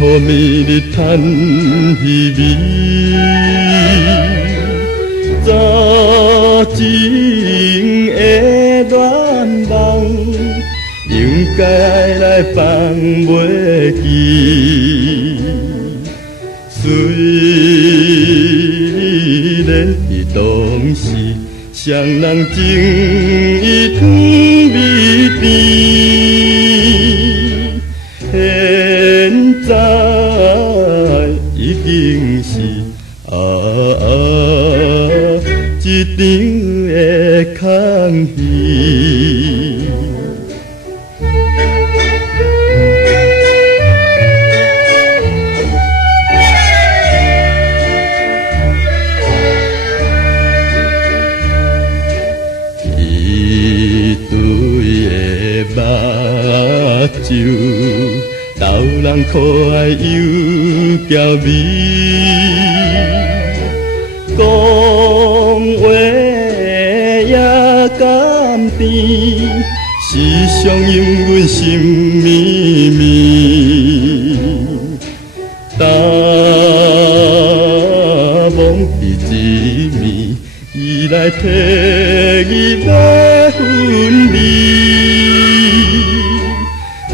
予暝日趁稀微，早情的恋梦，应该来放袂记。虽然伊当时双人情意汤味甜，现在已经是一场的空戏。目睭，逗人可爱又娇美，讲话也甘甜，时常引阮心绵绵。大梦伊一暝，伊来替伊要分离。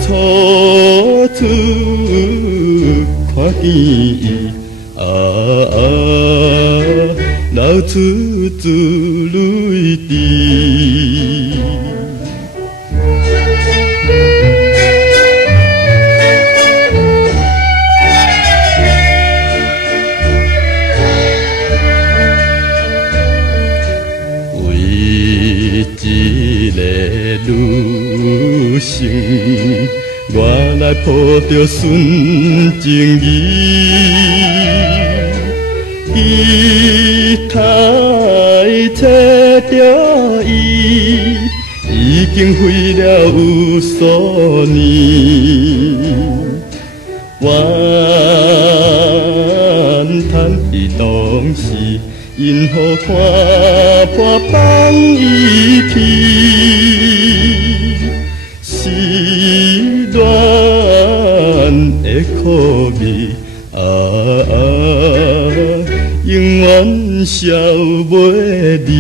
初次看见伊，流出珠泪滴。为一个女性，我来抱着纯情意，期待找着伊，已经飞了有数年。怨叹伊当时，因何看破放伊去。失恋的苦味，永远消袂离。